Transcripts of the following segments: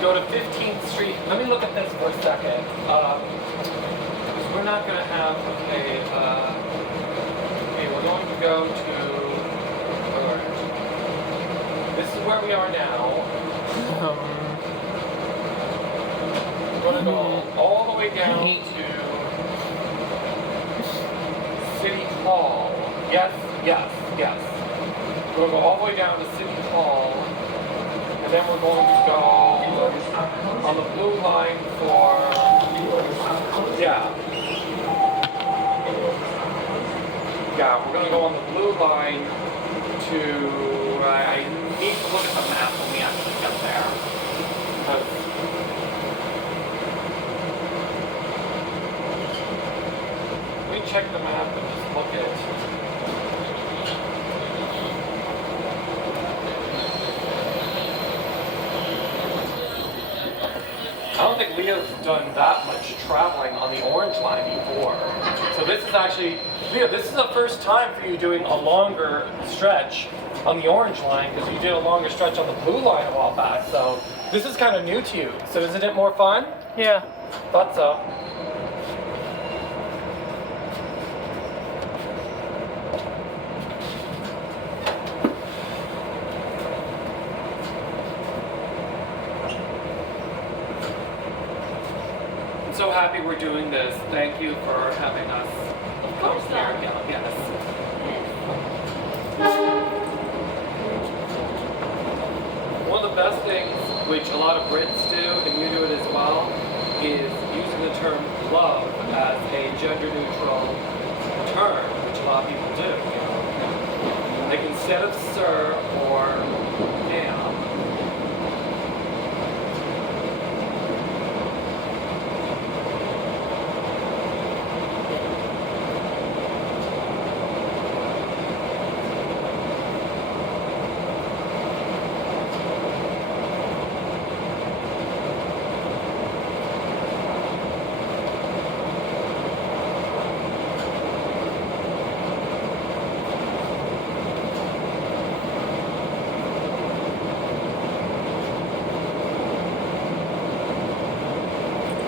go to 15th Street. Let me look at this for a second. Because we're not going to have, okay, we're going to go to, this is where we are now. We're going to go all the way down to City Hall. Yes. We're going to go all the way down to City Hall. And then we're going to go on the blue line for, we're going to go on the blue line to, I need to look at the map when we actually get there. Let me check the map and just look at it. I don't think Leo's done that much traveling on the Orange Line before. So this is actually, Leo, this is the first time for you doing a longer stretch on the Orange Line because you did a longer stretch on the Blue Line a while back. So this is kind of new to you. So isn't it more fun? Yeah. Thought so. So happy we're doing this. Thank you for having us come here. Yes. One of the best things, which a lot of Brits do, and you do it as well, is using the term love as a gender-neutral term, which a lot of people do. Like instead of sir or ma'am.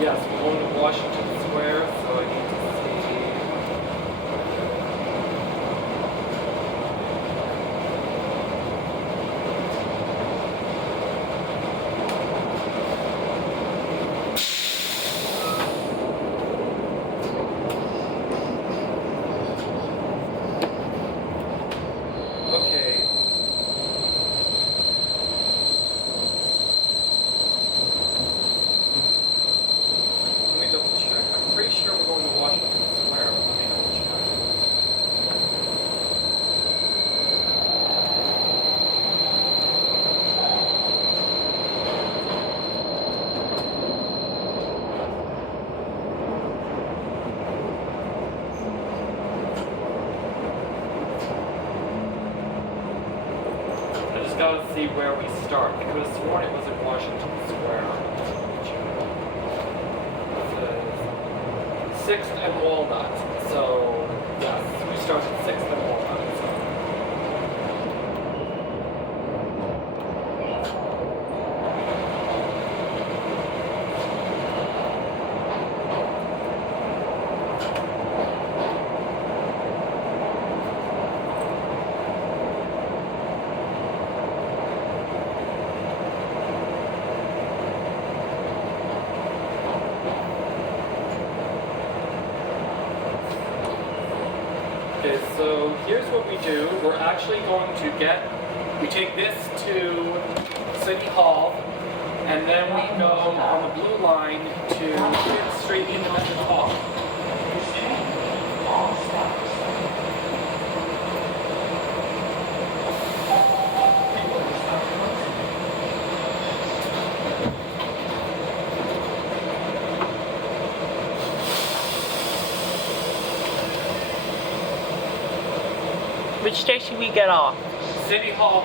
Yes, we're going to Washington Square, so I need to see. Okay. I'm pretty sure we're going to Washington Square, but let me double check. I just gotta see where we start. I could have sworn it was in Washington Square. 6th and Walnut. So, yes, we start at 6th and Walnut. Okay, so here's what we do. We're actually going to we take this to City Hall, and then we go on the blue line to 5th Street Independence Hall. Which station we get off? City Hall.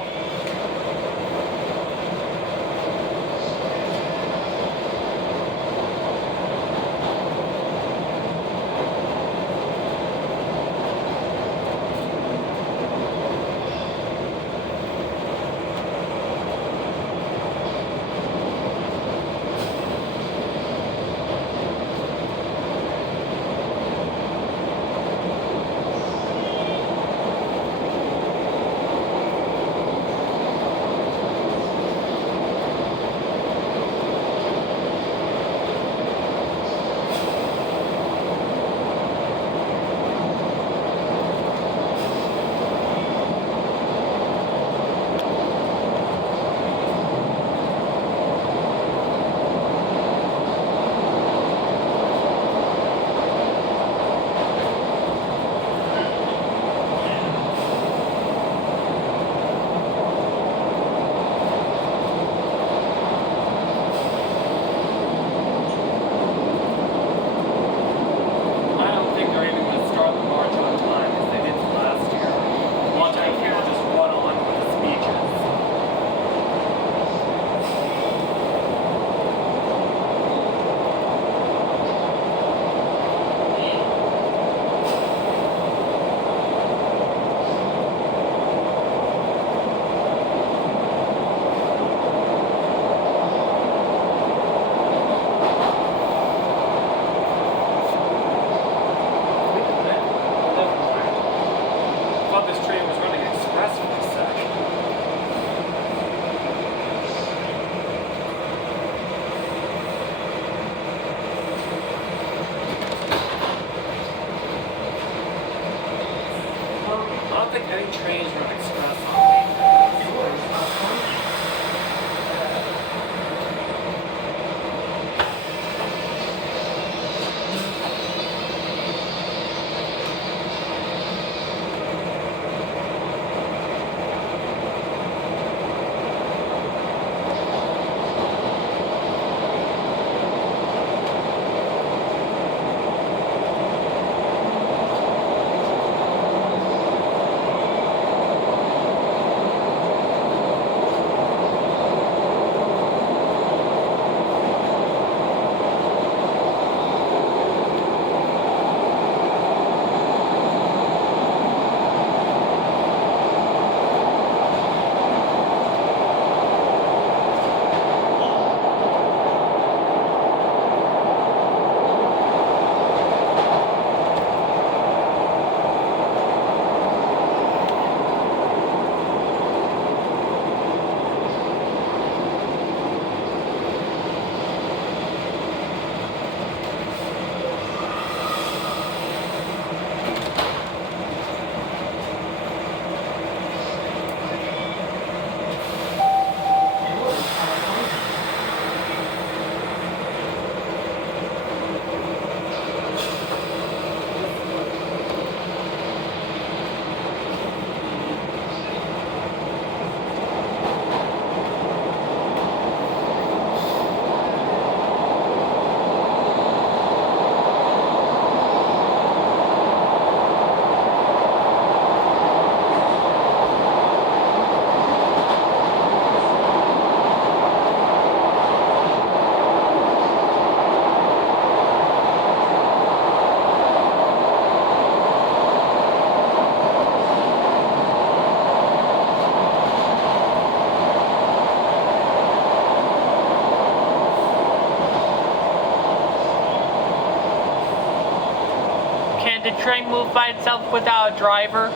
Can the train move by itself without a driver?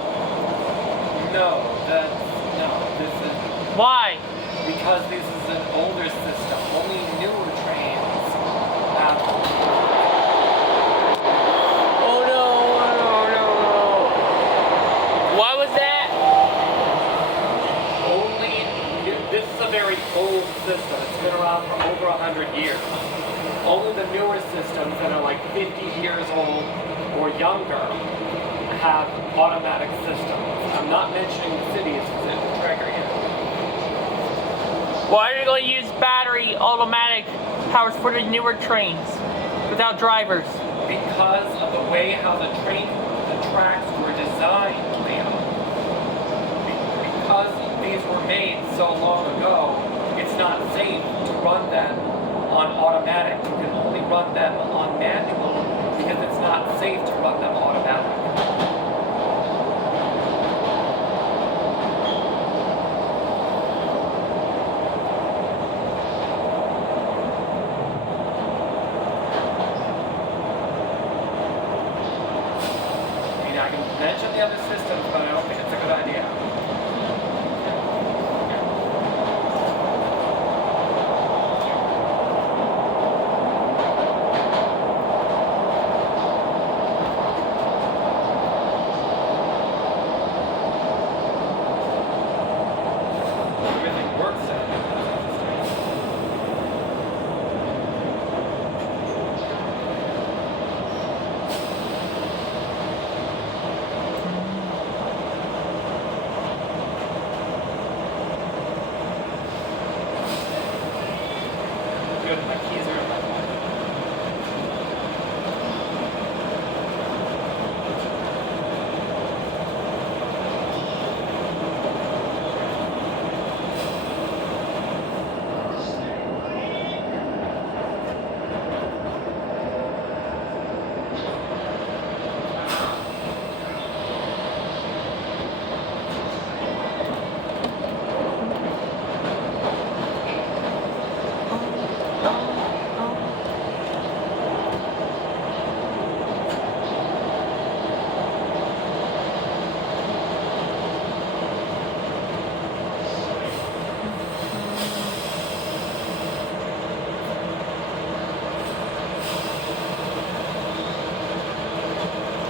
No, this is Why? because this is an older system. Only newer trains have. Oh no. What was that? This is a very old system. It's been around for over 100 years. Only the newer systems that are like 50 years old or younger have automatic systems. I'm not mentioning the cities because it will trigger you. Why are you going to use battery automatic powers for the newer trains without drivers? Because of the way how the tracks were designed, Leo. Because these were made so long ago, it's not safe to run them on automatic. You can only run them on manual because it's not safe to run them automatic. I mean, I can mention the other systems, but I don't think it's a good idea. Everything works out. That's interesting. Good, my keys are in my pocket.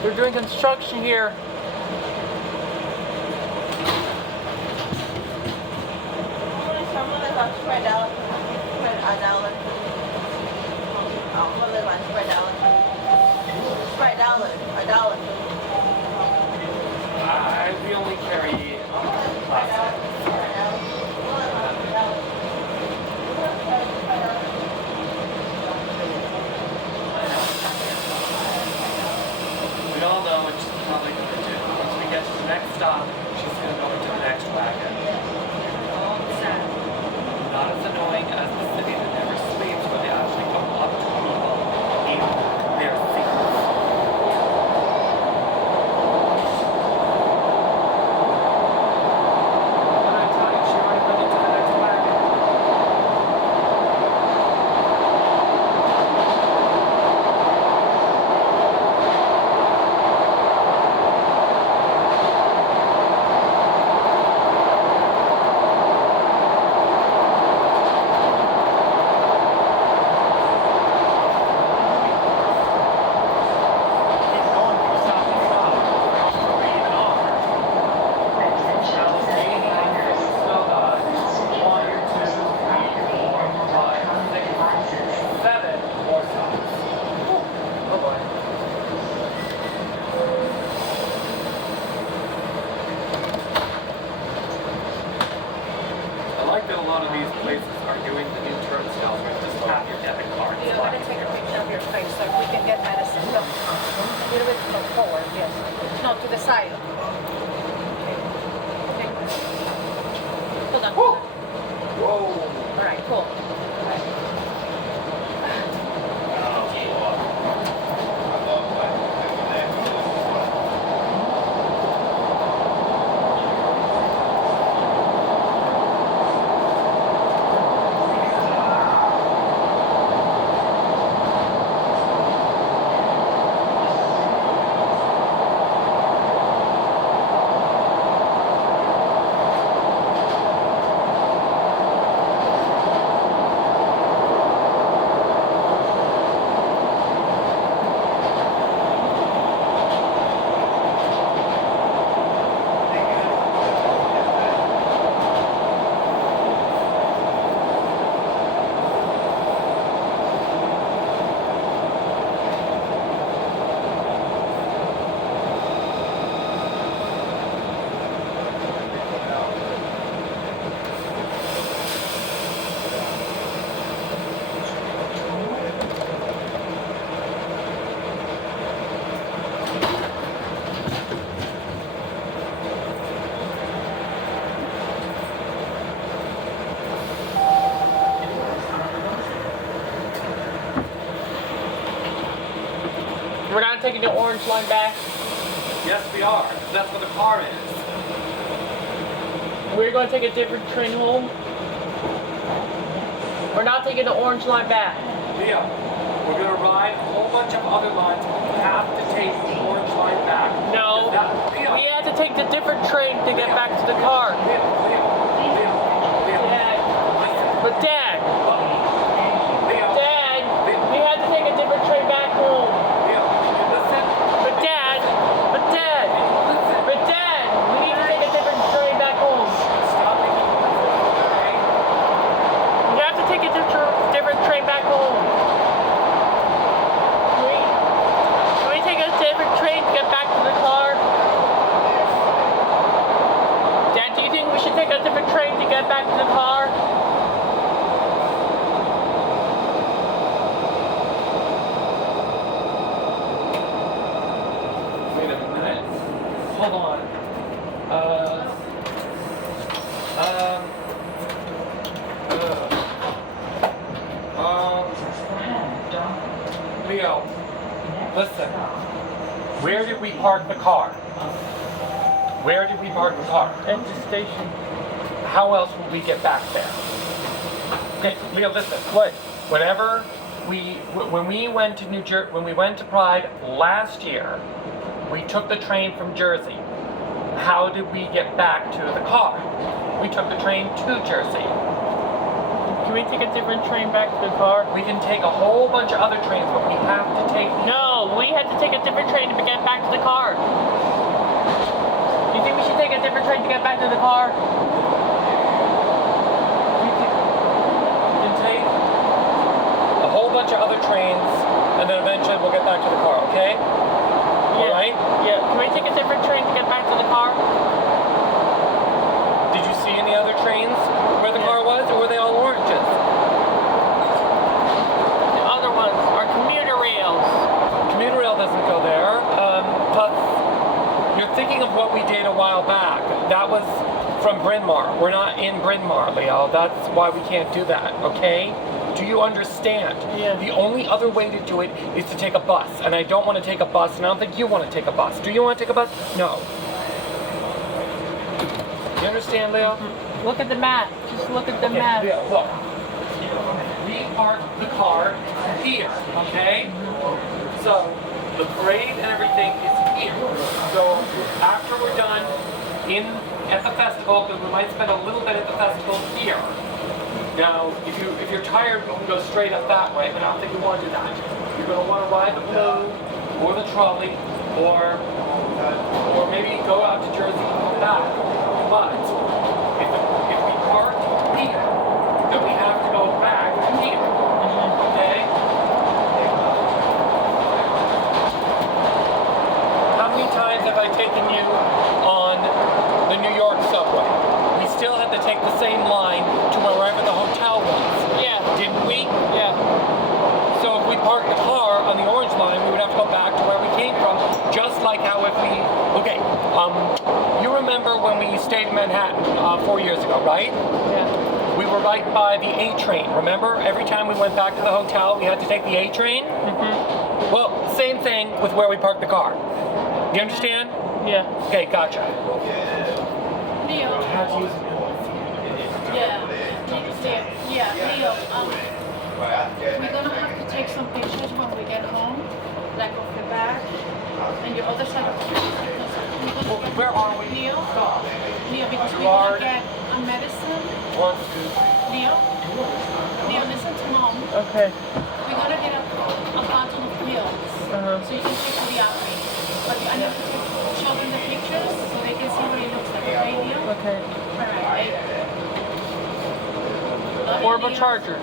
They're doing construction here. We only carry plastic. We all know what she's probably going to do. Once we get to the next stop, she's going to go into the next wagon. Not as annoying as the city that never sleeps, where they actually go up to people in their seats. What did I tell you? She already went into the next wagon. That a lot of these places are doing the new turnstiles where you just tap your debit card. You're going to take a picture of your face so we can get medicine. No, a little bit forward, yes. No, to the side. Okay. Hold on. Whoa! All right, cool. All right. taking the orange line back? Yes, we are. That's where the car is. We're going to take a different train home. We're not taking the orange line back. Leo, we're going to ride a whole bunch of other lines, but we have to take the orange line back. No, Leo, we have to take the different train to get back to the car. Leo. Dad. Listen. But Dad, Leo. Dad, we have to take a different train back home. Leo, listen. But Dad, Listen. but Dad, we need to take a different train back home. Stop making noises, okay? We have to take a different train back home. Can we take a different train to get back to the car? Dad, do you think we should take a different train to get back to the car? Wait a minute. Hold on. Leo, listen. Where did we park the car? Where did we park the car? At the station. How else will we get back there? Okay, Leo, listen. What? Whenever when we went to Pride last year, we took the train from Jersey. How did we get back to the car? We took the train to Jersey. Can we take a different train back to the car? We can take a whole bunch of other trains, but we have to take the... No, we had to take a different train to get back to the car. Do you think we should take a different train to get back to the car? We can take a whole bunch of other trains, and then eventually we'll get back to the car, okay? All right? Yeah. Can we take a different train to get back to the car? Did you see any other trains where the car was, or were they all oranges? The other ones are commuter rails. Commuter rail doesn't go there. Plus, you're thinking of what we did a while back. That was from Bryn Mawr. We're not in Bryn Mawr, Leo. That's why we can't do that, okay? Do you understand? Yeah. The only other way to do it is to take a bus. And I don't want to take a bus, and I don't think you want to take a bus. Do you want to take a bus? No. You understand, Leo? Look at the map. Just look at the map. Leo, look. We parked the car here, okay? So, the parade and everything is here. So, after we're done at the festival, because we might spend a little bit at the festival here. Now, if you're tired, we can go straight up that way, but I don't think we want to do that. You're going to want to ride the blue, or the trolley, or maybe go out to Jersey and come back. But if we park here, then we have to go back to here. Okay? How many times have I taken you on the New York subway? We still had to take the same line to wherever the hotel was. Yeah. Didn't we? Yeah. So if we parked the car on the orange line, we would have to go back to where we came from, just like how if we... Okay, you remember when we stayed in Manhattan 4 years ago, right? Yeah. We were right by the A train, remember? Every time we went back to the hotel, we had to take the A train? Mm-hmm. Well, same thing with where we parked the car. You understand? Yeah. Okay, gotcha. Leo. Leo, we're gonna have to take some pictures when we get home, like of the back and your other side of the face, because Well, where are we? Leo, because we're Yard. gonna get a medicine. One, Leo, listen to mom. Okay. We're gonna get a bottle of pills, so you can take to the outreach. But I have to show them the pictures so they can see what it looks like. Okay, Leo? Okay. Alright. Love you, Portable Leo. charger.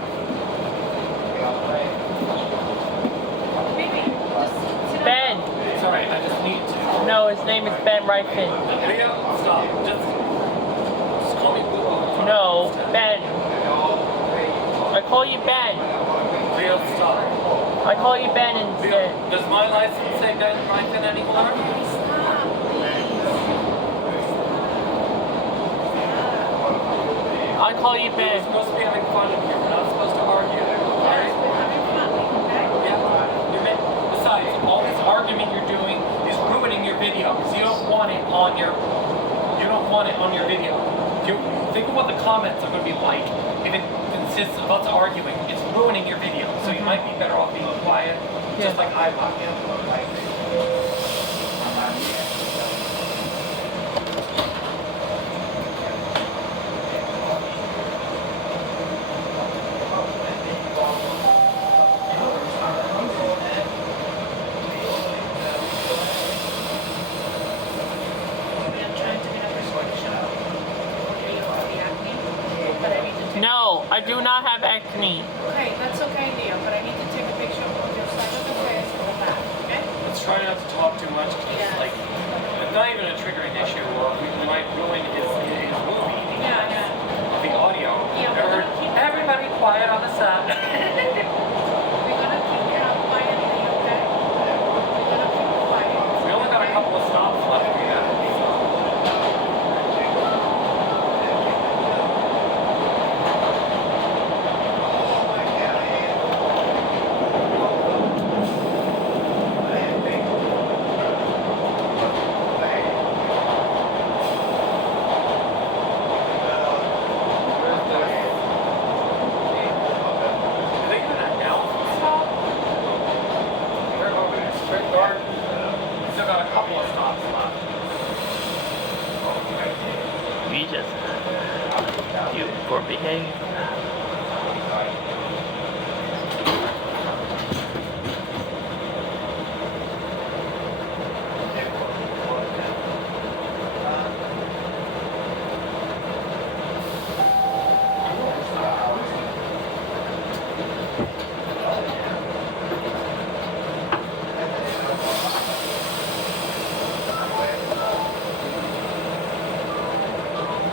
Baby, just sit Ben. It's alright, I just need to. No, his name is Ben Ryfin. Leo, stop. Just call me Google. No, Ben. I call you Ben. Leo, stop. I call you Ben instead. Leo, does my license say Ben Ryfin anymore? I call you We're Ben. supposed to be having fun in here. We're not supposed to argue. Alright? We're having fun, okay? Yeah. Besides, all this argument you're doing is ruining your video because you don't want it on your video. Think of what the comments are going to be like if it consists of us arguing. It's ruining your video, so you might be better off being quiet, just like I am. No, I do not have acne. Okay, that's okay, Leo, but I need to take a picture of your side of the face and the back, okay? Let's try not to talk too much. Yeah. Like, it's not even a triggering issue. We might ruin his movie. Yeah. The audio. Yeah, Everybody quiet on the set. We're gonna keep it up quietly, okay? We're gonna keep it quiet. We only got a couple of stops left. You for behave.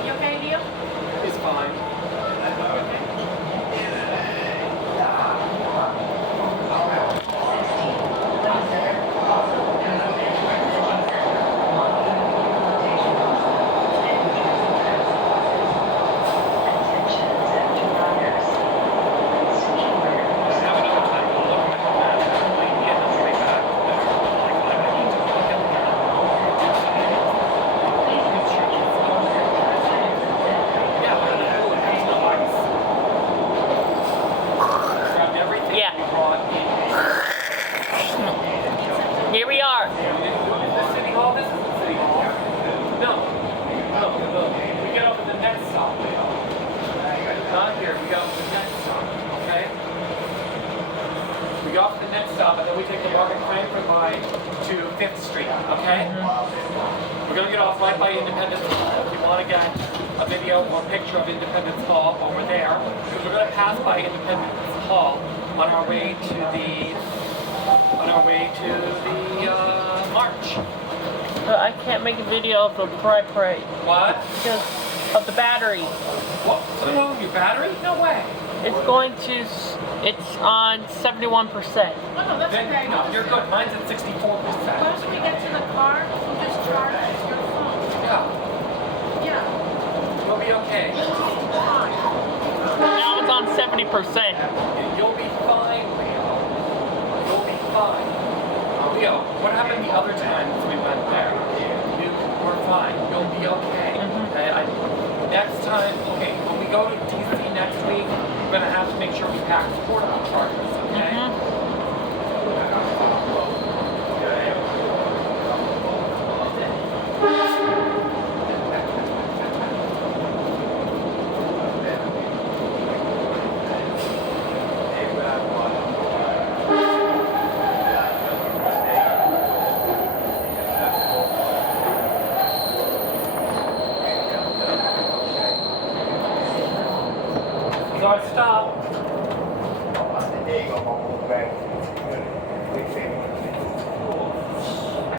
You okay, Leo? It's fine. Here we are. The City Hall, this is the City Hall. No. We get up at the next stop. Not here, we go up to the next stop, okay? We go up to the next stop and then we take the walk in Frankfurt line to 5th Street, okay? We're gonna get off right by Independence Hall. If you wanna get a video or picture of Independence Hall over there, because we're gonna pass by Independence Hall on our way to the march. But I can't make a video of the pride parade What? because of the battery. What? Oh, your battery? No way. It's going to, it's on 71%. Oh, no, that's Then, okay. no, you're good. Mine's at 64%. Once we get to the car, we'll just charge your phone. Yeah, Yeah. you'll be okay. Fine. Now it's on 70%. You'll be fine, Leo. You'll be fine. Leo, what happened the other times we went there? We're fine. You'll be okay. Okay. Next time, okay, when we go to DC next week, we're gonna have to make sure we pack portable chargers. Okay. So I stop.